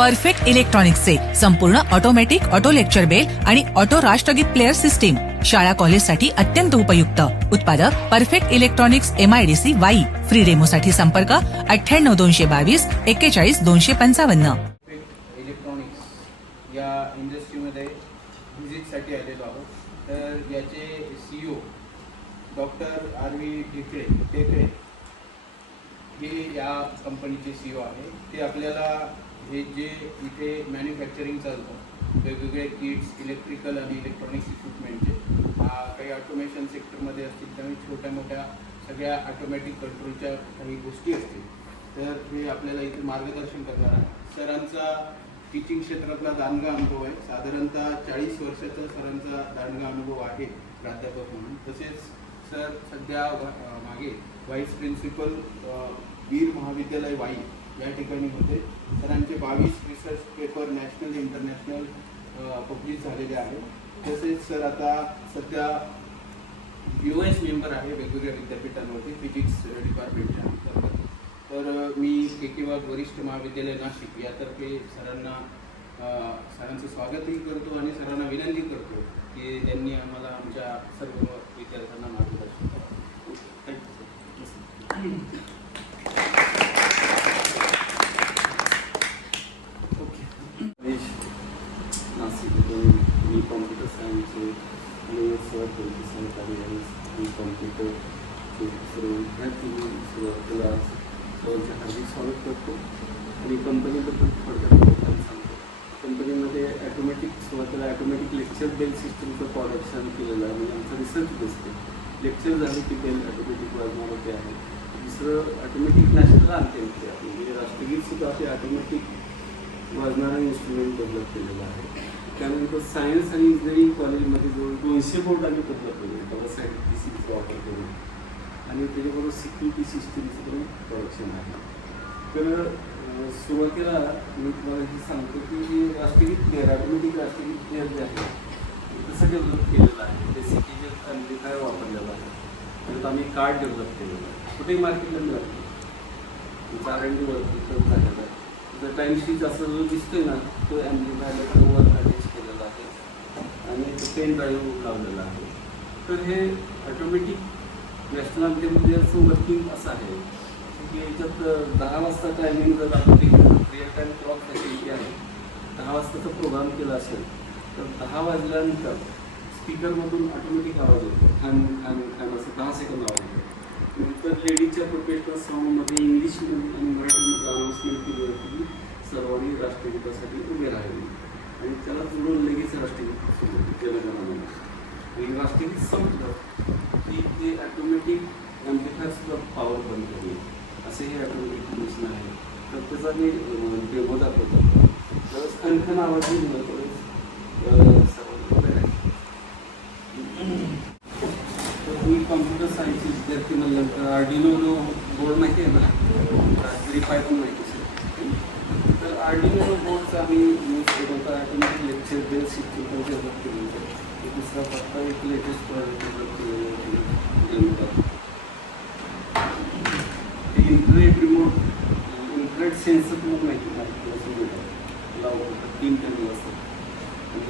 Perfect इलेक्ट्रॉनिक्सचे संपूर्ण automatic auto lecture bell आणि ऑटो राष्ट्रगीत प्लेअर सिस्टीम शाळा कॉलेजसाठी अत्यंत उपयुक्त. उत्पादक perfect electronics MIDC Wai. Free डेमोसाठी संपर्क 98 222 41 255. इलेक्ट्रॉनिक्स या इंडस्ट्रीमध्ये व्हिजिटसाठी आलेलो आहोत. तर याचे CEO डॉक्टर RV टेकळे हे या कंपनीचे CEO आहे. ते आपल्याला हे जे इथे मॅन्युफॅक्चरिंग चालतं वेगवेगळे किट्स इलेक्ट्रिकल आणि इलेक्ट्रॉनिक्स इक्विपमेंटचे काही ऑटोमेशन सेक्टरमध्ये असतील त्यामुळे छोट्या मोठ्या सगळ्या ऑटोमॅटिक कंट्रोलच्या काही गोष्टी असतील तर हे आपल्याला इथे मार्गदर्शन करणार आहे. सरांचा टीचिंग क्षेत्रातला दांडगा अनुभव आहे. साधारणतः 40 वर्षाचा सरांचा दांडगा अनुभव आहे प्राध्यापक म्हणून. तसेच सर सध्या मागे व्हाईस प्रिन्सिपल वीर महाविद्यालय वाई या ठिकाणी होते. सरांचे 22 research paper national international publish झालेले आहेत. तसेच सर आता सध्या US मेंबर आहे वेगवेगळ्या विद्यापीठांवरती फिजिक्स डिपार्टमेंटच्या अंतर्गत. तर मी KK वाघ वरिष्ठ महाविद्यालय नाशिक यातर्फे सरांचं स्वागतही करतो आणि सरांना विनंती करतो की त्यांनी आम्हाला आमच्या सर्व विद्यार्थ्यांना मार्गदर्शन करावं. नाशिकमधून मी कॉम्प्युटर सायन्सचे त्यांचे सहकारी आहे. मी कॉम्प्युटरचे सर्व विद्यार्थी सुरुवातीला सर्वांचे हार्दिक स्वागत करतो आणि कंपनीबद्दल थोडक्यात सांगतो. कंपनीमध्ये सुरुवातीला ॲटोमॅटिक लेक्चर बेल सिस्टमचं प्रोडक्शन केलेलं आहे. म्हणजे आमचा रिसर्च बेसते लेक्चर झाले की बेल ॲटोमॅटिक वाजणार होते आहे. दुसरं ॲटोमॅटिक नॅशनल अँथेमचे आहे म्हणजे राष्ट्रगीतसुद्धा ते ऑटोमॅटिक वाजणारं इन्स्ट्रुमेंट डेव्हलप केलेलं आहे. त्यानंतर सायन्स आणि इंजिनिअरिंग कॉलेजमध्ये जवळ 200 बोर्ड आम्ही डेव्हलप केले डबल-साइड PCBचा वापर करून आणि त्याच्याबरोबर सिक्युरिटी सिस्टीमचं पण प्रोडक्शन आहे. तर सुरुवातीला मी तुम्हाला हे सांगतो की राष्ट्रगीत प्लेअर ऑटोमॅटिक राष्ट्रगीत प्लेअर जे आहे तसं डेव्हलप केलेलं आहे. बेसिकली जे ॲम्प्लिफायर वापरलेलं आहे त्याच्यात आम्ही कार्ड डेव्हलप केलेलं आहे. कुठेही मार्केटला मिळत नाही. तुमचा R&D वर्क झालेला आहे. तर टाईमशीट असं जो दिसतोय ना तो ॲम्प्लिफायरला वर अटॅच केलेला आहे आणि पेन ड्राईव्ह लावलेला आहे. तर हे ऑटोमॅटिक नॅशनल अँथेमचं वर्किंग असं आहे की याच्यात 10 वाजता टायमिंग जर आपली रिअल टाईम क्लॉक फॅसिलिटी आहे 10 वाजताचा प्रोग्राम केला असेल तर 10 वाजल्यानंतर स्पीकरमधून ऑटोमॅटिक आवाज येतो खान खान खान असं 10 सेकंद आवाज येतो. नंतर लेडीजच्या प्रोफेशनल सॉन्गमध्ये इंग्लिशमध्ये आणि मराठीमध्ये अनाऊन्समेंट केली होती सर्वांनी राष्ट्रगीतासाठी उभे राहिले आणि त्याला जोडून लगेच राष्ट्रगीत सुरू होते जनगणमन. आणि राष्ट्रगीत संपलं की ते ॲटोमॅटिक ॲम्प्लिफायरसुद्धा पॉवर बंद करेल असे हे ॲटोमॅटिक मशीन आहे. तर त्याचा मी डेमो दाखवतो. त्यावेळेस खणखण आवाज येईल ना त्यावेळेस सर्वांना उभे राहील. मी कॉम्प्युटर सायन्सचे विद्यार्थी म्हणल्यानंतर Arduino बोर्ड माहिती आहे ना रास्पबेरी पाय पण माहिती असेल. तर Arduino बोर्डचा आम्ही यूज केला होता. ॲटोमॅटिक लेक्चर बेल सिस्टीम पण डेव्हलप केली होती. दुसरा फक्त एक लेटेस्ट प्रोजेक्ट डेव्हलप केलेलं होतं. ते इन्फ्रारेड रिमोट इन्फ्रारेड सेन्सर तुम्हाला माहिती असं लावलं 3 टन असतं.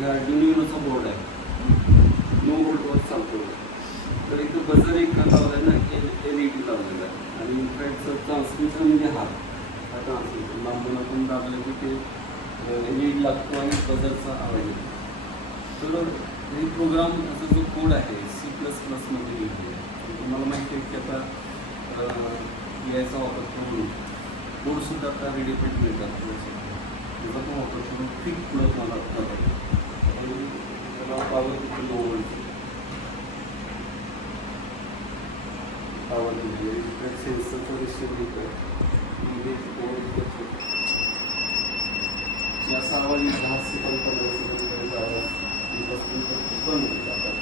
हा Arduinoचा बोर्ड आहे. 9 वोल्टवर चालतो. तर इथं बजर एक लावला आहे ना LED लावलेला आहे आणि इन्फ्रारेडचं ट्रान्समिटर म्हणजे हा ट्रान्समिटर लांबून आपण दाबलं की ते LED लागतो आणि बजरचा आवाज येतो. तर हे प्रोग्राम असा जो कोड आहे C++ मध्ये लिहिलेला आहे. तुम्हाला माहिती आहे की आता याचा वापर करून कोडसुद्धा आता रेडीमेड मिळतात. त्याचा पण वापर करून ठीक पुढं मला त्याला पॉवर किती लो व्होल्ट सेन्सरचा रिसिव्ह होतो असा आवाज 10 सेकंद 15 सेकंद आवाज बंद होतो जातात.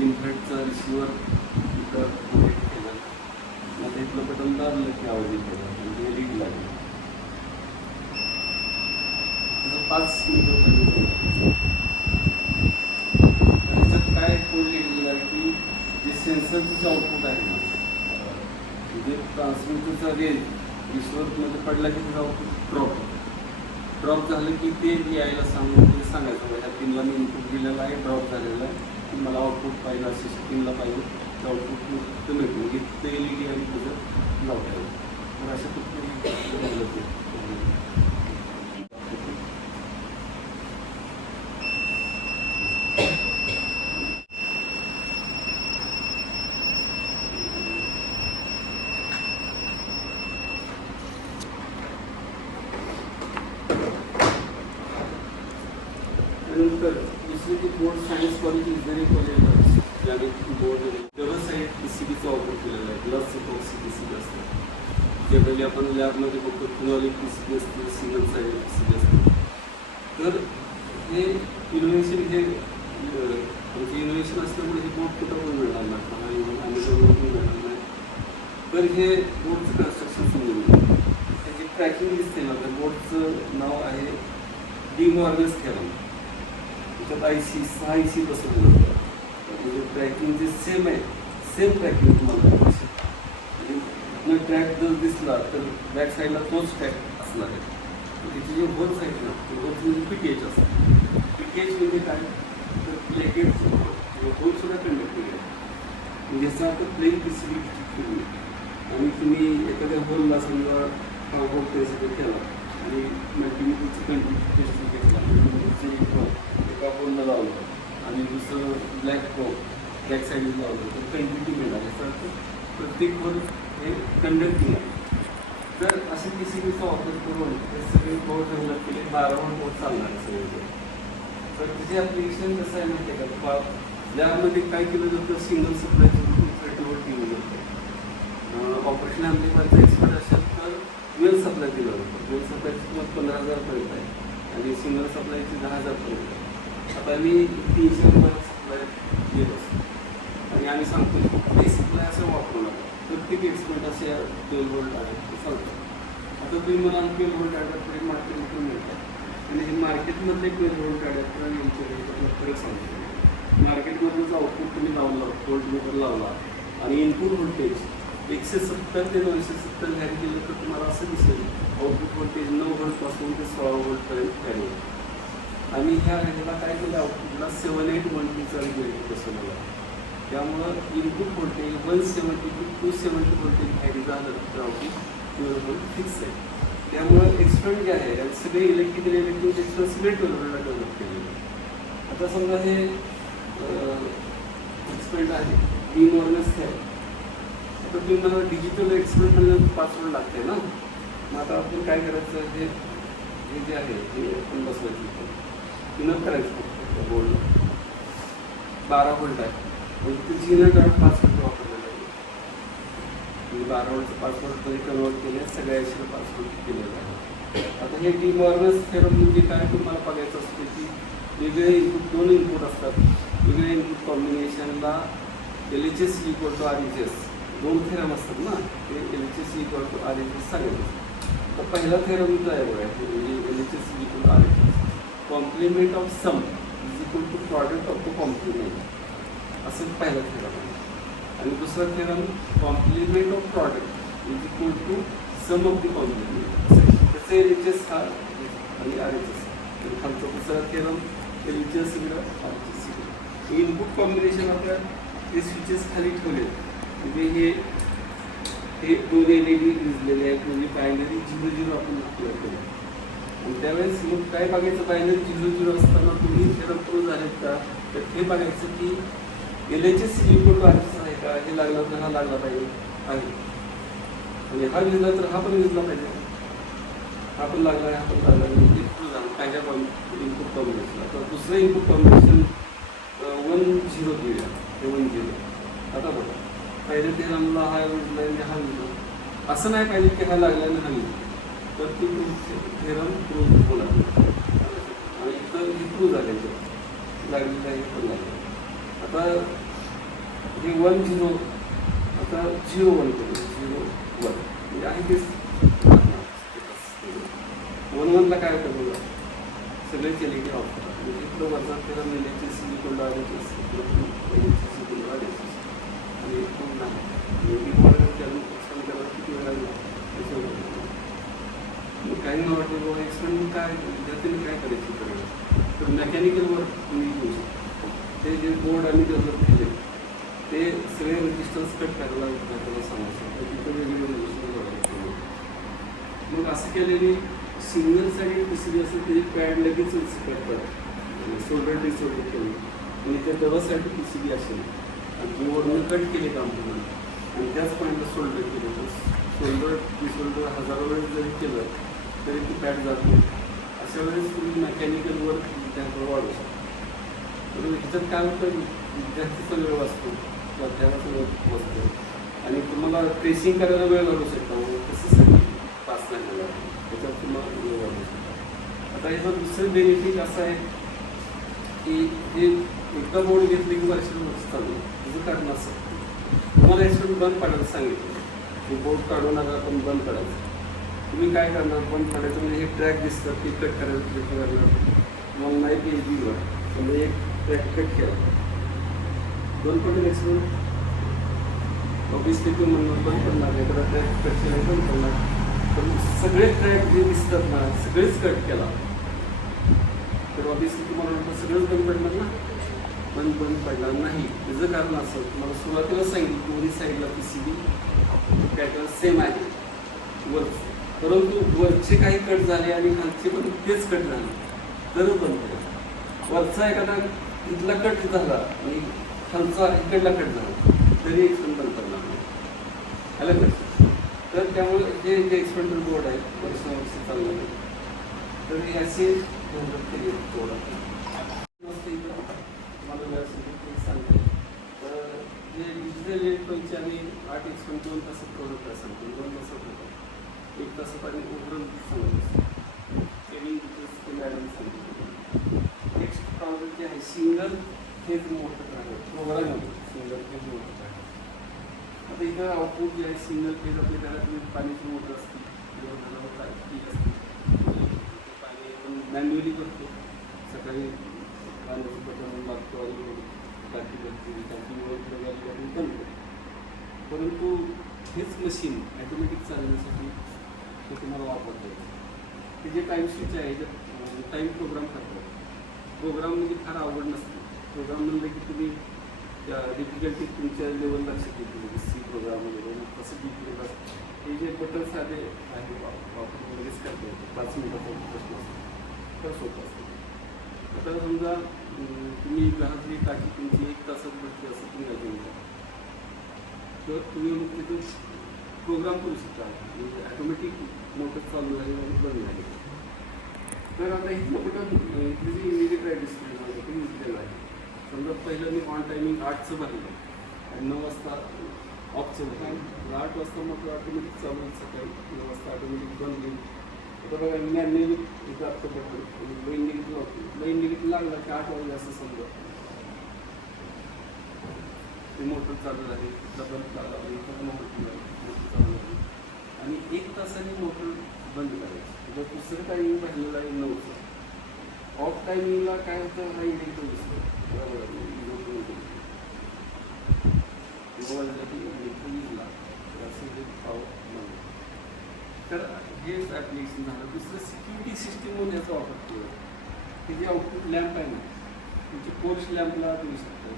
इन्फ्रारेडचा रिसिव्हर इथं कनेक्ट केलं मग इथलं बटन दाबलं की आवाज येतो म्हणजे LED लागली. त्याचा 5 मिनिटं त्याच्यात काय कोड लिहिलेलं आहे की जे सेन्सरचं जे आउटपुट आहे ना म्हणजे ट्रान्समिटरचा रेंज मध्ये पडला की त्याचा आउटपुट ड्रॉप झालं की ते यायला सांगायचं ह्या पिनला मी इनपुट दिलेलं आहे, ड्रॉप झालेला आहे, की मला आउटपुट पाहिजे असे पिनला पाहिजे तर आउटपुट मिळतं म्हणजे ते LED आणि त्याचं लावता येईल. तर अशा कुठली त्यानंतर दुसरी जी board science college engineering college ज्याने बोर्ड डबल साईड PCBचा वापर केलेला आहे. प्लस CPCB असतं जनरली आपण लॅबमध्ये बघतो फिनॉलिक PCB असते, सिंगल साईड PCB असते. तर हे इनोव्हेशन म्हणजे इनोव्हेशन असल्यामुळे हे बोर्ड कुठं पण मिळणार नाही आणि मिळणार नाही. तर हे बोर्डचं कन्स्ट्रक्शन समजून घ्या. त्याची ट्रॅकिंग दिसते ना, तर बोर्डचं नाव आहे डी मॉर्गन्स थेरम. त्याच्यात IC 6 IC बसवलं जातं. म्हणजे ट्रॅकिंग जे सेम आहे, सेम ट्रॅकिंग तुम्हाला आणि ट्रॅक जर दिसला तर बॅक साईडला तोच ट्रॅक असणार आहे. त्याचे जे होल्स आहेत ना, ते होल्स म्हणजे PTH असतात. PTH म्हणजे काय तर प्लेटेड होल सुद्धा कंडक्टिंग आहे. म्हणजे याचा अर्थ प्लेन PCB फिरली आणि तुम्ही एखाद्या होलला समजा होल टेस्ट केला आणि मल्टीमीटरची कंटिन्यू टेस्ट घेतला, एका होलला लावलं आणि दुसरं ब्लॅक साईडला लावलं तर कंटिन्यू मिळणार. याचा अर्थ प्रत्येक होल हे कंडक्टिंग आहे. तर असे PCBचा वापर करून हे सगळे बोर्ड डेव्हलप केले. 12 बोर्ड चालणार सगळे. तर तिचे ॲप्लिकेशन कसं आहे माहिती आहे का, लॅबमध्ये काय केलं जातं, सिंगल सप्लायचं थेटवर केलं जातं. ऑपरेशन ॲम्प्लिफायरचा एक्सपर्ट असेल तर ड्युअल सप्लाय दिलं जातं. ड्युअल सप्लायची किंमत 15,000 आहे आणि सिंगल सप्लायची 10,000 आहे. आता मी 300 रुपयाला सप्लाय देत असतो आणि आम्ही सांगतो हे सप्लाय असं वापरू नका. प्रत्येक एक्सपर्ट असे 12 वोल्ट आहे ते चालतं. आता तुम्ही मला 12 वोल्ट अडॅप्टर मार्केटमध्ये मिळतात आणि हे मार्केटमधले 12 वोल्ट अडॅप्टर आणि यांच्या फरक सांगतो. मार्केटमधलंच आउटपुट तुम्ही लावला, व्होल्टमीटर लावला आणि इनपुट व्होल्टेज 170 ते 970 व्हॅरी केलं तर तुम्हाला असं दिसेल आउटपुट व्होल्टेज 9 व्होल्टपासून ते 16 व्होल्टपर्यंत व्हॅरी होतं. आणि ह्याला काय केलं, आउटपुटला 781 रेग्युलेटर बसवलं. त्यामुळं इनपुट व्होल्टेज 170 ते 270 व्होल्टेज व्हॅरी झालं तर आउटपुट 12 व्होल्ट फिक्स आहे. त्यामुळं एक्सपेरिमेंट जे आहे आणि सगळे इलेक्ट्रिकल एक्सपेरिमेंट सगळे 12 वोल्टला डेव्हलप केलेले. आता समजा हे एक्सपेरिमेंट आहे डी मॉर्गन्स थेरम. आता तुम्ही मला डिजिटल एक्सपेरिमेंट म्हणजे 5 वोल्ट लागते ना. मग आता आपण काय करायचं, हे जे आहे ते आपण बसवायचं पिनअप करायचं बोर्डला. 12 वोल्ट आहे म्हणजे ते 5 वोल्ट वापरलेलं आहे. म्हणजे 12 वोल्टचं 5 वोल्ट तरी कन्वर्ट केले, सगळ्या 5 वोल्ट केलेलं आहे. आता हे डी मॉर्गन्स थेरम म्हणजे काय तुम्हाला बघायचं असते की वेगळे इनपुट, 2 इनपुट असतात. वेगळ्या इनपुट कॉम्बिनेशनला LHS = RHS 2 थेरम असतात ना, ते LHS = RHS सांगायचं. तर पहिला थेरम जो आहे म्हणजे LHS = RHS, complement of sum = product of the complement, असं पहिला थेरम आहे. आणि दुसरा theorem complement of product = sum of the complement. त्याचं LHS हा आणि RHS. खालचा दुसरा theorem LHS = RHS. Input combination आपल्या हे स्विचेस खाली ठेवले म्हणजे हे 2 LED दिसलेले आहेत म्हणजे बायनरी 0-0 आपण अप्लाय करू. आणि त्यावेळेस मग काय बघायचं, बायनरी 0-0 असताना तुम्ही थेरम प्रूव्ह झालेत का, तर हे बघायचं की LHS = RHS आहे का, हे लागला तर हा लागला पाहिजे आहे, म्हणजे हा विजला तर हा पण विजला पाहिजे, हा पण लागला आहे, हा पण लागला आहे, म्हणजे प्रूव्ह झालं पहिल्या इनपुट कॉम्बिनेशन. आता दुसरं इनपुट कॉम्बिनेशन 1-0 घेऊया, हे 1-0. आता बघा पहिल्या थेरमला हा विजला म्हणजे हा विजला, असं नाही पाहिजे की हा लागला आणि हा विजला. तर ती थेरम प्रूव्ह होणार आणि इतर हे प्रूव्ह झाल्याचं लागलेलं आहे पण लागलं. आता हे 1-0 आता 0-1 करू, 0-1 म्हणजे आहे तेच 1-1ला काय होतं बघा, सगळे LED ऑफ होतात. म्हणजे इकडं वरचा थेरम LHS = RHS आणि पूर्ण आहे. किती वेळ लागला त्यांना वाटलं बाबा एक्सपेरिमेंट काय विद्यार्थ्यांनी काय करायची करायचं, तर मेकॅनिकल वर्क तुम्ही घेऊ शकता. ते जे बोर्ड आम्ही डेव्हलप केले ते सगळे रजिस्टर्स कट करायला विद्यार्थ्याला सांगायचं, तर तिथं वेगवेगळे रजिस्टर बघायला. मग असं केलेली सिंगल साईड PCB असेल त्याची पॅड लगेच कट करा, सोल्डर डिसोल्डर केलं, आणि ते डबल साईड PCB असेल आणि बोर्डनं कट केले कंपोनंट आणि त्याच पॉईंटला सोल्डर केले, तर सोल्डर डिसोल्डर हजारो वेळेस जरी केलं तरी ती पॅड जाते. अशा वेळेस तुम्ही मेकॅनिकल वर्क विद्यार्थ्याला वाढवू शकता. तर ह्याच्यात काय होतं, विद्यार्थीचा वेळ वाचतो, अध्यापनाचा वेळ वाचतो आणि तुम्हाला ट्रेसिंग करायला वेळ लागू शकता. कशासाठी पास नाही झाला त्याच्यात तुम्हाला वेळ लागू शकता. आता ह्याचा दुसरं बेनिफिट असं आहे की हे एकदा बोर्ड घेतले की वर्ष चालू त्याचं कारण असं तुम्हाला एक्सपेरिमेंट बंद पाडायला सांगितलं की बोर्ड काढू नका पण बंद करायचं. तुम्ही काय करणार, बंद पडायचं म्हणजे हे ट्रॅक दिसतात ते कट करायला प्रयत्न करणार. तुम्हाला माहिती आहे की म्हणजे एक ट्रॅक कट केला, दोन पडेल एक्सपेरिमेंट ऑब्विसली तुम्ही म्हणणार बंद पडणार, एखादा ट्रॅक कट केला बंद पडणार. पण सगळे ट्रॅक जे दिसतात ना सगळेच कट केला तर ऑब्विसली तुम्हाला वाटतं सगळंच बंद पडणार ना, पण बंद पडणार नाही. त्याचं कारण असं तुम्हाला सुरुवातीला सांगितलं दोन्ही साईडला PCB पॅटर्न सेम आहे वर, परंतु वरचे काही कट झाले आणि खालचे पण तेच कट झाले तरच बंद पडला. वरचा एखादा इथला कट झाला आणि खालचा इकडला कट झाला तरी एक्सपेरिमेंट बंद पडणार नाही. आलं लक्षात? तर त्यामुळे जे एक्सपेरिमेंटल बोर्ड आहे वर्षावर्षी चाललं आहे, तर हे असे डेव्हलप केले बोर्ड तुम्हाला व्यावसायिक सांगते. तर जे डिजिटल इलेक्ट्रॉनिकचे आम्ही 8 एक्सपेरिमेंट 2 तासात कव्हर करायला सांगतो. 2 तासात होतं, 1 तासात आणि ओव्हरऑल सांगतो ट्रेनिंग डिटेल्स ते मॅडम सांगतो. नेक्स्ट प्रॉब्लेम जे आहे सिंगल फेज मोटर आहे, प्रोग्राम सिंगल फेज मोटर आहे. आता इथं आउटपुट जे आहे सिंगल फेज आपल्या घरात पाण्याची मोटर असते किंवा घरावर टाकी असते, पाणी आपण मॅन्युअली करतो. सकाळी पाण्याचं बटन लागतो आणि टाकी भरते, टाकी वगैरे आपण बंद करतो. परंतु हेच मशीन ॲटोमॅटिक चालवण्यासाठी ते तुम्हाला वापरता येतं. ते जे टाईम स्विच आहे जे टाईम प्रोग्राम करतात, प्रोग्राम म्हणजे फार आवड नसते. प्रोग्राम म्हणलं की तुम्ही त्या डिफिकल्टी तुमच्या लेवल लक्षात येते, C प्रोग्राम वगैरे तसं डिफिकल्ट हे जे बटन साधे आहे वापरून लगेच करता येतं. 5 मिनिटाचा प्रश्न असतो तर सोपं असतं. आता समजा तुम्ही घरातली टाकी तुमची 1 तासात भरते असं तुम्ही ऐकून घ्या, तर तुम्ही मग तिथून प्रोग्राम करू शकता म्हणजे ॲटोमॅटिक मोटर चालू झाली आणि बंद झाली. तर आता इथलं बटन इथली जी इमिडिएट आहे डिस्प्ले तुम्ही दिलेलं आहे. समजा पहिलं मी ऑन टायमिंग 8चं भरलं आणि 9 वाजता ऑफचं भरलं, 8 वाजता मोटर ऑटोमॅटिक चालू होईल, सकाळी 9 वाजता ऑटोमॅटिक बंद होईल. आता बघा मॅन्युअली इथं आजचं बटन इंडिकेटर लावतो, इंडिकेटर लागला की 8 वाजले असं समजा ते मोटर चालू झाली, डबल इथं मोटर चालू झाली आणि 1 तासाने मोटर बंद करायची. जर दुसरं टायमिंग भरलेलं आहे 9चं, ऑफ टायमिंगला काय होतं हा इंडिकेटर दिसतो बरोबर मोबाईलला की इंडिकेटर दिसला तर असं ते पावर. तर हेच ॲप्लिकेशन झालं. दुसरं सिक्युरिटी सिस्टीम म्हणून याचा वापर केला की जे आउटपुट लॅम्प आहे ना तुमची पोर्च लॅम्पला देऊ शकतो.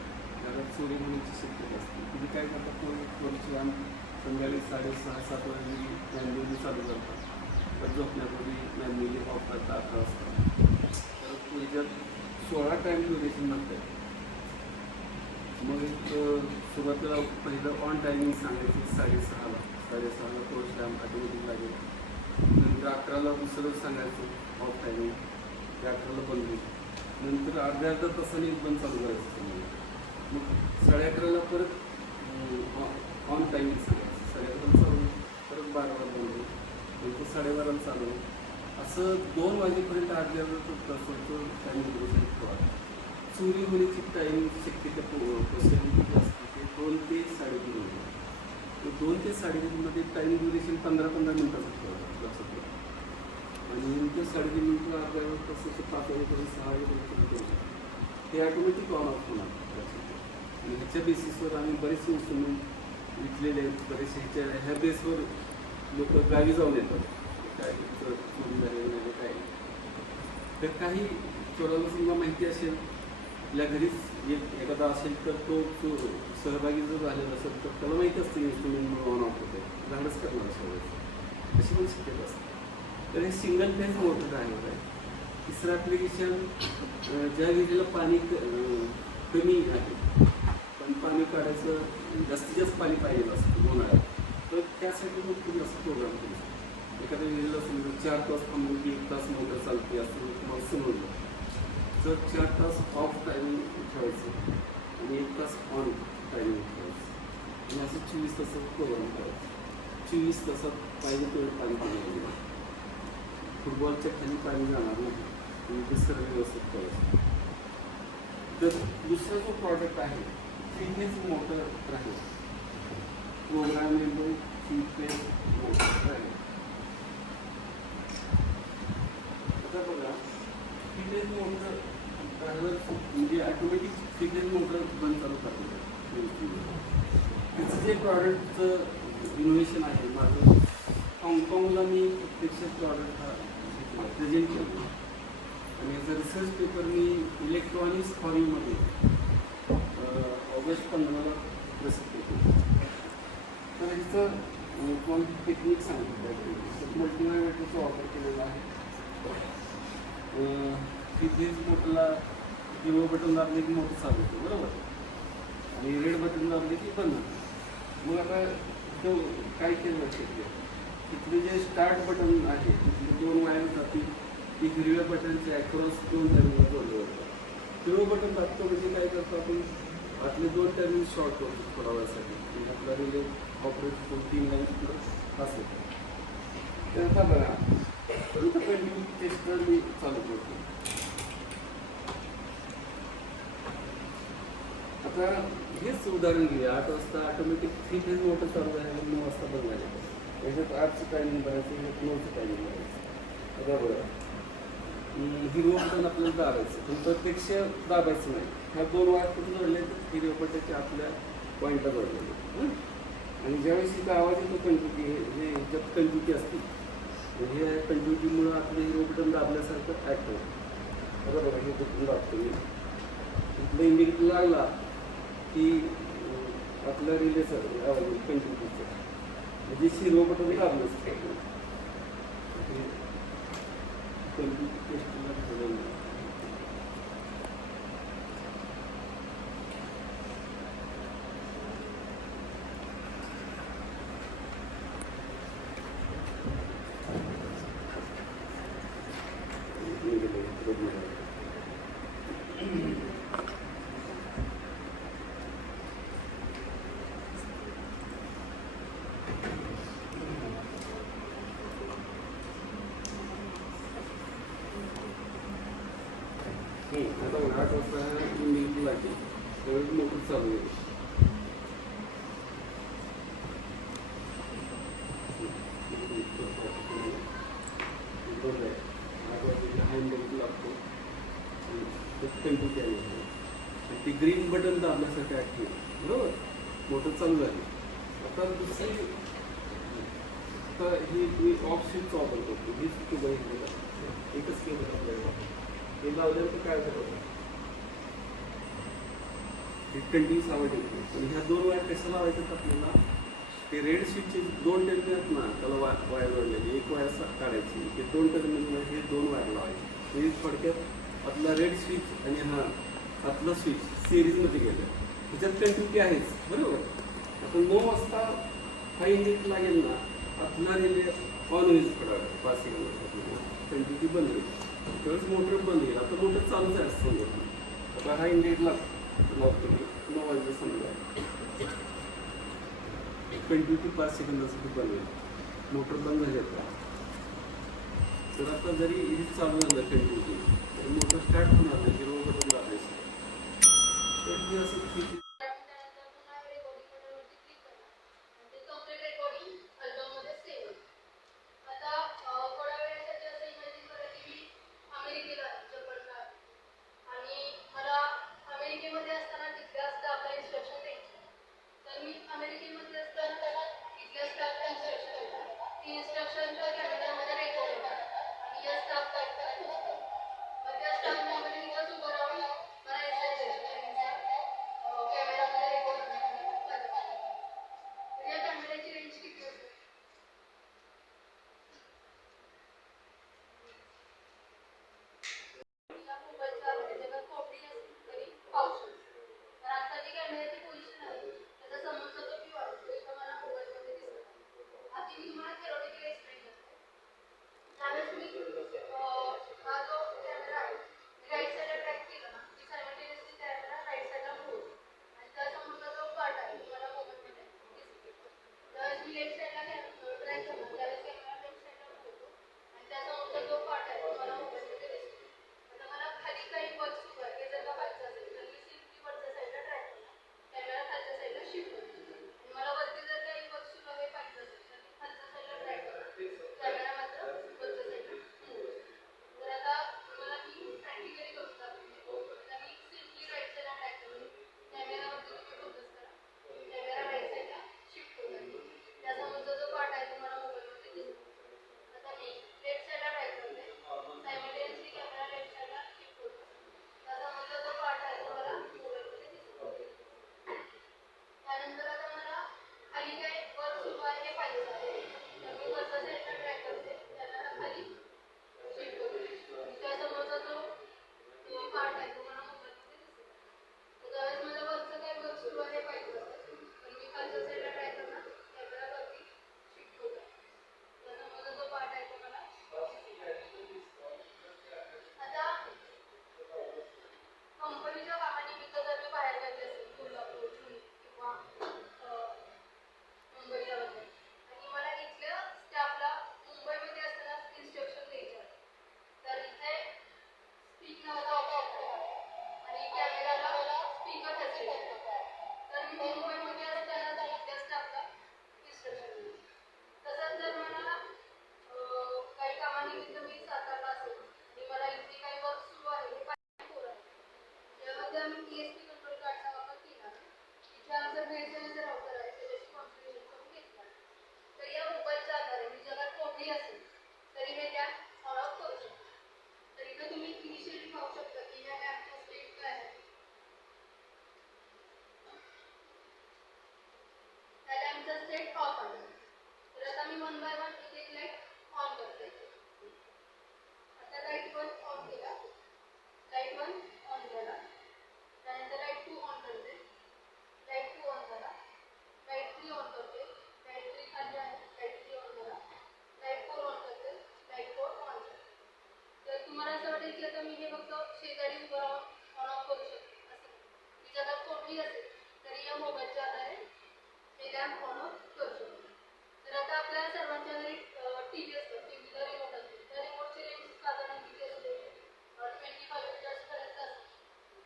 घरात चोरी होण्याची शक्यता असते. तुम्ही काय करतात पोर्च लॅम्प संध्याकाळी 6:30-7 वाजता मॅन्युअली चालू करतात, तर झोपण्यापूर्वी मॅन्युअली ऑफ करतात 11 वाजता. तर ह्याच्यात 16 टाईम ड्युरेशन म्हणतात. मग सुरुवातीला पहिलं ऑन टायमिंग सांगायचं 6:30ला पोर्च लॅम्प ऑटोमॅटिक लागेल. नंतर 11ला दुसरं सांगायचं ऑफ टायमिंग, ते 11ला बंद होईल. नंतर अर्ध्या तासाने बंद चालू करायचं. मग 11:30ला परत ऑन टायमिंग सांगायचं, 11:30ला चालू परत 12ला बंद होईल, नंतर 12:30ला चालू होईल. असं 2 वाजेपर्यंत अर्ध्या तासाचं टायमिंग ड्युरेशन ठेवा. चोरी होण्याची टायमिंग शक्यता पॉसिबिलिटी असते ते 2 ते 3.5 मिनिट. 2 ते 3.5 मध्ये टाईम ड्युरेशन 15-15 मिनिटाचं ठेवा लक्षात ठेवा. आणि नंतर 3.5 मिनिटं अर्ध्या तासाचं 5 वाजेपर्यंत 6 वाजेपर्यंत करू शकतो. ते ॲटोमॅटिक ऑन ऑफ होणार. आणि ह्याच्या बेसिसवर आम्ही बरेचसे इन्स्ट्रुमेंट विकलेले आहेत. बरेचसे ह्या बेसवर लोक गावी जाऊन येतात. काय चोरी झालेली नाही काय नाही. तर काही चोराला समजा माहिती असेल, आपल्या घरीच एखादा असेल तर तो सहभागी जर झालेला असेल तर त्याला माहिती असते इन्स्ट्रुमेंट ऑन ऑफ होते, झाडच करणार सगळं अशी पण शक्यता असते. तर हे सिंगल फेज मोटर आहे. तिसरं ॲप्लिकेशन ज्या विहिरीला पाणी कमी आहे पण पाणी काढायचं जास्तीत जास्त पाणी पाहिजे असतं उन्हाळ्यात, तर त्यासाठी मग तुम्ही असं प्रोग्राम करू शकता. एखाद्या विहिरीला समजा 4 तास थांबून 1 तास मोटर चालते असं तुम्हाला समजलं तर 4 तास ऑफ टायमिंग ठेवायचं आणि 1 तास ऑन टायमिंग ठेवायचं आणि असं 24 तासाचा प्रोग्राम करायचा. 24 तासात पाहिजे तेवढं पाणी पाणी फुटबॉलच्या खाली पाणी जाणार नाही आणि ते सर्व व्यवस्थित करायचं. तर दुसरा जो प्रॉडक्ट आहे फिटनेस मोटर आहे, प्रोग्रामेबल फिटनेस मोटर आहे. आता बघा फिटनेस मोटर म्हणजे ऑटोमॅटिक फिटनेस मोटर बंद चालू करतो. तिचं जे प्रॉडक्टचं इनोव्हेशन आहे माझं हाँगकाँगला मी प्रत्यक्ष प्रॉडक्ट हा प्रेझेंट केला आणि याचा रिसर्च पेपर मी इलेक्ट्रॉनिक्स फॉर्ममध्ये ऑगस्ट 15ला प्रसिद्ध केलं. तर ह्याचं कोणती टेक्निक सांगितलं मल्टीमायवेटरचा वापर केलेला आहे. फिटनेस मोटरला हिरवं बटन दाबले की मोटर चालू होतो बरोबर आणि रेड बटन दाबले की बंद होतं. मग आता तो काय केलं लक्षात घ्या, तिथले जे स्टार्ट बटन आहे तिथले 2 वायर जातील, ती हिरव्या बटनचे अक्रॉस 2 टर्मिनल जोडले जातात. हिरवं बटन दाबतो म्हणजे काय करतो आपण आतले 2 टर्मिनल शॉर्ट करतो थोडा वेळासाठी म्हणजे आपला रिले ऑपरेट करून 3 लाईन तिकडं असं. तर आता बघा परंतु कंटिन्यू टेस्टर मी चालू करतो. आता हेच उदाहरण घेऊया. 8 वाजता ऑटोमॅटिक 3 फेज मोटर चालू आहे आणि 9 वाजता बंद झाले. याच्यात 8चं टायमिंग भरायचं, याच्यात 9चं टायमिंग भरायचं. आता बघा हिरवं बटन आपल्याला दाबायचं पण प्रत्यक्ष दाबायचं नाही. ह्या 2 वायर कुठे जोडले तर हिरव्या बटनच्या आपल्या पॉईंटला जोडलेले आणि ज्यावेळेस इथं आवाज येतो कंटिन्युटी हे ह्याच्यात कंटिन्युटी असते म्हणजे ह्या कंटिन्युटीमुळं आपलं हिरवं बटन दाबल्यासारखं ॲक्ट होतं. आता बघा हे बटन दाबतो मी, इथलं इंडिकेटर लागला की आपल्या रिलेचा आवाज कंटिन्युटीचा म्हणजे हिरवं बटन दाबलंच आता 8 वाजता इंडिकेटर लागते त्यावेळेस मोटर चालू आहे. बरोबर आहे 8 वाजता हा इंडिकेटर लागतो कंटिन्यू आहे ते ग्रीन बटन दाबल्यासाठी ॲक्टिव्ह बरोबर मोटर चालू झाली. आता दुसरी आता ही मी ऑफ स्विच वापर करतो. ही स्विच बघितली एकच केबल आपल्याला हे लावल्यानंतर काय होतं हे कंटिन्यूस आवाज येतो. पण ह्या 2 वायर कसं लावायचं आपल्याला ते रेड स्विचचे 2 टर्मिनल आहेत ना त्याला वायर जोडलेली एक वायर काढायची ते 2 टर्मिनल हे 2 वायर लावायचे म्हणजे थोडक्यात आपला रेड स्विच आणि हा आतला स्विच सिरीजमध्ये गेलं ह्याच्यात कंटिन्युटी आहेच बरोबर. आता 9 वाजता हा इंडिकेटर लागेल ना आतला रिले ऑन होईल थोडा 5 सेकंद कंटिन्युटी बंद होईल त्यावेळेस मोटर बंद होईल. आता मोटर चालूच आहे असं समजा. आता हा इंडिकेटर लावतो मी 9 वाजता समजा कंटिन्युटी 5 सेकंदासाठी बंद होईल. मोटर बंद झाली आता तर आता जरी हे चालू झालं कंटिन्युटी तर मोटर स्टार्ट होणार नाही हिरो बटन दाबायचं तर हे असं अमेरिकेमध्ये असताना त्याला इथल्या स्टाफला इन्स्ट्रक्शन ती इन्स्ट्रक्शनच्या कॅमेऱ्यामध्ये रेकॉर्ड भेटण्याचं राउटर आहे त्याच्याशी कॉन्फिगरेशन करून घेतला. तर या मोबाईलच्या आधारे मी जगात कोठेही असेल तरी मी त्या ऑन ऑफ करू शकतो. तर इथं तुम्ही इनिशियली पाहू शकता की या ॲपचा स्टेट काय आहे. त्या लॅम्पचा स्टेट ऑफ आहे. तर आता मी वन बाय वन एक एक लाईट ऑन करते. आता लाईट 1 ऑन केला, लाईट 1 ऑन झाला, त्यानंतर लाईट 2 ऑन करते, लाईट 2 ऑन झाला, लाईट 3 ऑन करते, लाईट 3 खाली आहे, लाईट 3 ऑन झाला, लाईट 4 ऑन करते, लाईट 4 ऑन झाला. तर तुम्हाला असं वाटेल की आता मी हे फक्त शेजारी उभं राहून ऑन ऑफ करू शकते. असं मी जगात कोठेही असेल तरी या मोबाईलच्या आधारे हे लॅम्प ऑन ऑफ करू शकतो. तर आता आपल्या सर्वांच्या घरी टीव्ही असतो, टीव्हीला रिमोट असतो. त्या रिमोटची रेंज साधारण किती असते? 25 मीटर्स पर्यंत असते.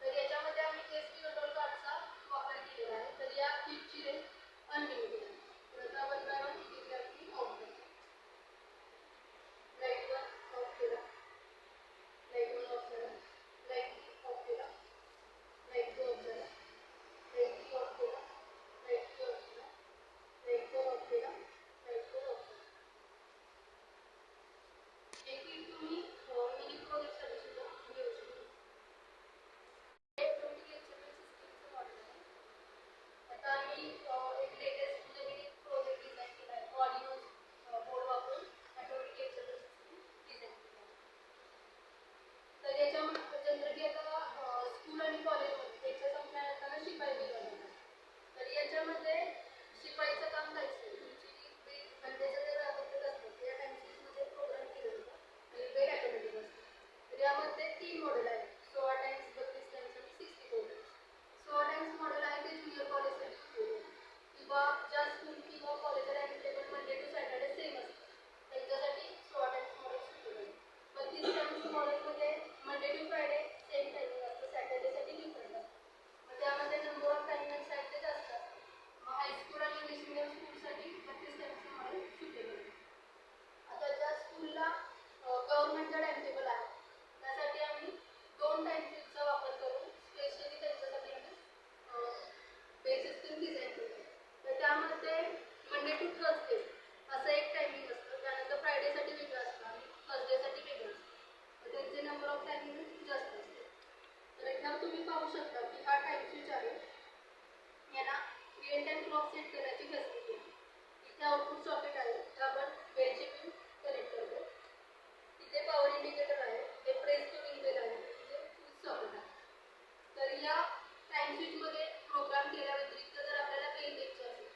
तर याच्यामध्ये आम्ही एसटी कंट्रोल कार्डचा वापर केलेला आहे. तर या किटची रेंज अनलिमिटेड आहे. तर आता वन बाय वन एक लॅम्प ऑफ करतो. लाईट 1 ऑफ केला, लाईट 1 ऑफ झाला, लाईट 3 ऑफ केला, लाईट 2 ऑफ झाला, लाईट 3 ऑफ केला, लाईट 3 ऑफ केला, लाईट 4 ऑफ केला, लाईट 4 ऑफ केला. हे किट तुम्ही मिनी प्रोजेक्टसाठी सुद्धा घेऊ शकता. ऑटोमॅटिक एक्सएमएल सिस्टीमचं मॉडेल आहे. आता आम्ही एक लेटेस्ट नवीन एक प्रोजेक्ट डिझाईन केला आहे. ऑडिओ बोर्ड वापरून ऑटोमॅटिक एक्सएमएल सिस्टीम डिझाईन केला आहे. तर याच्यामध्ये जनरली आता स्कूल आणि कॉलेजमध्ये एक्झाम संपल्यानंतर शिपाई निघाला. तर याच्यामध्ये शिपाईचं काम काहीच नाही. तुमची जी घंटेचं जे वेळापत्रक असतं त्या टाइम्समध्ये प्रोग्राम केलं जातं आणि ते ऑटोमॅटिक असतं. तर यामध्ये 3 मॉडेल आहेत, 16 टाइम्स, 32 टाइम्स आणि 64 टाइम्स. 16 टाइम्स मॉडेल आहे ते ज्युनियर कॉलेजसाठी उपयोगी आहे किंवा ज्या स्कूल किंवा कॉलेजला time table Monday to Saturday same असतं त्यांच्यासाठी 16 टाइम्स मॉडेल उपयोगी आहे. 32 टाइम्स मॉडेलमध्ये Monday to Friday same timing असतं, सॅटर्डेसाठी डिफरंट असतं. मग त्यामध्ये नंबर ऑफ टायमिंग्स आहेत ते जास्त असतात. मग हायस्कूल आणि इंग्लिश मिडियम स्कूलसाठी 32 टाइम्सचं मॉडेल सुटेबल आहे. आता ज्या स्कूलला गव्हर्नमेंटचा टाइम टेबल आहे त्यासाठी आम्ही 2 टाइम टेबलचा वापर करून स्पेशली त्यांच्यासाठी आम्ही बेस सिस्टीम डिझाईन केली. तर त्यामध्ये मंडे टू थर्सडे असं एक टायमिंग असतं, त्यानंतर फ्रायडेसाठी वेगळं असतं आणि थर्सडेसाठी वेगळं असतं. तर त्यांचे नंबर ऑफ टायमिंग जास्त असते. तर एकदम तुम्ही पाहू शकता की हा टाइम स्विच आहे. याला रिअल टाइम क्लॉक सेट करायची फॅसिलिटी आहे. इथे आउटपुट सॉकेट आहे, तर आपण बेलची पिन कनेक्ट करतो. इथे पॉवर इंडिकेटर आहे, हे प्रेस टू रिंग बेल आहे, इथे स्विच सॉकेट आहे. तर या टाइम स्विचमध्ये प्रोग्राम केल्या व्यतिरिक्त जर आपल्याला बेल द्यायची असेल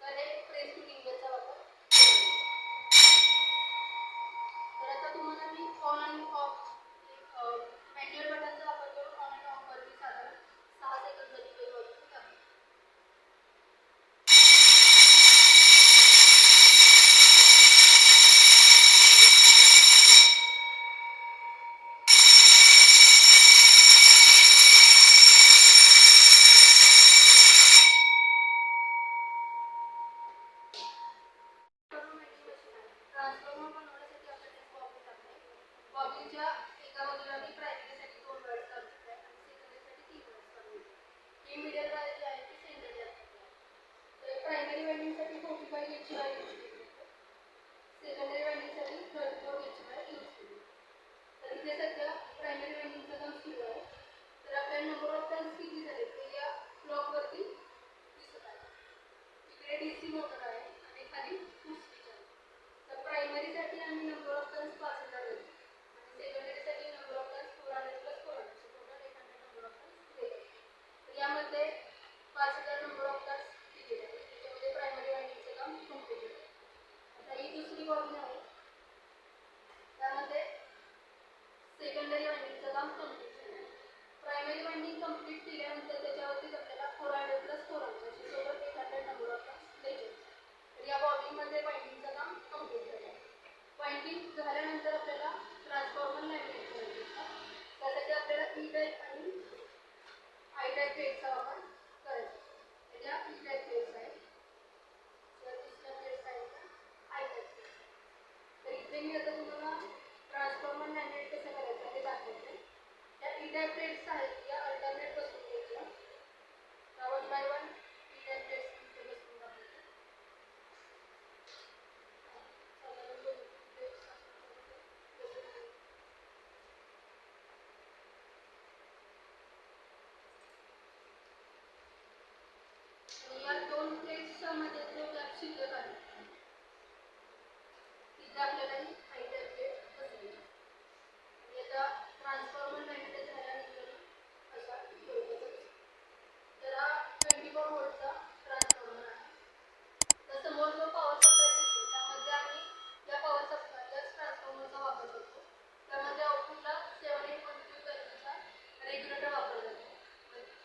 तर हे प्रेस टू रिंग बेलचा वापर केला जातो. तर आता तुम्हाला मी ऑन आणि ऑफ मॅन्युअल बटनचा वापर करून ऑन आणि ऑफ वरती साधारण 6 सेकंदाची बेल वाजवून दाखवतो. ट्रान्सफॉर्मर बनवण्यासाठी आपल्याला एक बॉबिन लागते. बॉबिनच्या एका बाजूला मी प्रायमरीसाठी 2 वायर्स काढून आणि सेकंडरीसाठी 3 वायर्स काढून. ही मिडल वायर जी आहे ती सेंटरला असते. तर प्रायमरी वायरिंगसाठी 45 गेटची वायर यूज केली जाते. सेकंडरी वायरिंगसाठी 34 गेटची वायर यूज केली जाते. तर इथे सध्या प्रायमरी वायरिंगचं काम सुरू आहे. तर आपल्याला नंबर ऑफ टर्न्स किती झाले ते या ब्लॉकवरती दिसत आहे. इकडे DC मोटर आहे आणि खाली पुश स्विच आहे. तर प्रायमरीसाठी आम्ही नंबर ऑफ टर्न्स 5000 घेतो आणि सेकंडरीसाठी number of turns 400 + 400 total 800 number of turns देतो. तर यामध्ये 5000 नंबर ऑफ टर्न्स दिलेले आहेत. त्याच्यामध्ये प्रायमरी वायरिंगचं काम कंप्लीट होतं. आता ही दुसरी बॉबिन आहे, त्यामध्ये सेकंडरी वायरिंगचं काम कंप्लीट झालं आहे. प्रायमरी वायरिंग कंप्लीट केल्यानंतर त्याच्यावरतीच आपल्याला 400 + 400 अशी टोटल 800 नंबर ऑफ टर्न्स द्यायचे. तर या बॉबिनमध्ये वायरिंगचं काम कंप्लीट झालं आहे. वायरिंग झाल्यानंतर आपल्याला ट्रान्सफॉर्मर लॅमिनेट करायचे असतात. त्यासाठी आपल्याला ई टाईप आणि आय टाईप प्लेटचा वापर करायचा. त्याच्या ई टाईप प्लेट्स आहेत, तर दुसऱ्या प्लेट्स आहेत आय टाईप प्लेट्स. तर इथे मी आता तुम्हाला ट्रान्सफॉर्मर लॅमिनेट कसं करायचं हे दाखवते. त्या ई टाईप प्लेट्स आहेत या अल्टरनेट बसून घ्यायच्या. वन बाय वन तिथे आपल्याला ही हाईट अपडेट बसली. आता ट्रान्सफॉर्मर मॅग्नेटाइज झाल्यानंतर अशा स्वरूपाचा दिसतो. तर हा 24 व्होल्टचा ट्रान्सफॉर्मर आहे. तर समोर जो पॉवर सप्लाय दिसतो त्यामध्ये आम्ही या पॉवर सप्लायच्याच ट्रान्सफॉर्मरचा वापर करतो. त्यामध्ये आउटपुटला 7.8.2 कॅरेटचा रेग्युलेटर वापरला जातो.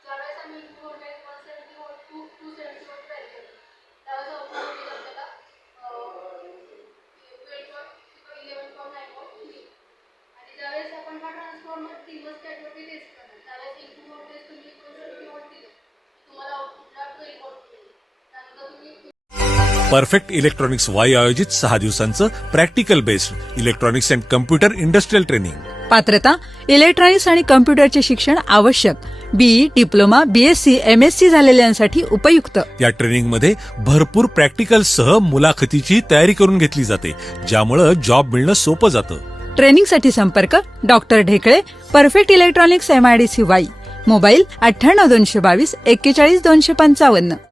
ज्यावेळेस आम्ही input voltage 170 volt to 270 volt vary करतो त्यावेळेस आउटपुट व्होल्टेज आपल्याला 11.9 व्होल्ट मिळेल. आणि ज्यावेळेस आपण हा ट्रान्सफॉर्मर थर्मोस्टॅटवरती टेस्ट करणार त्यावेळेस इनपुट व्होल्टेज तुम्ही 270 व्होल्ट दिलं तुम्हाला आउटपुटला 12 व्होल्ट मिळेल. त्यानंतर तुम्ही परफेक्ट इलेक्ट्रॉनिक्स वाई आयोजित 6 दिवसांचं practical based electronics and computer industrial training. पात्रता इलेक्ट्रॉनिक्स आणि कम्प्युटरचे शिक्षण आवश्यक. बीई, डिप्लोमा, बीएससी, एमएससी झालेल्यांसाठी उपयुक्त. या ट्रेनिंगमध्ये भरपूर प्रॅक्टिकलसह मुलाखतीची तयारी करून घेतली जाते, ज्यामुळे जॉब मिळणं सोपं जातं. ट्रेनिंगसाठी संपर्क doctor Dhekale, perfect electronics MIDC Wai. Mobile 98 222 41 255.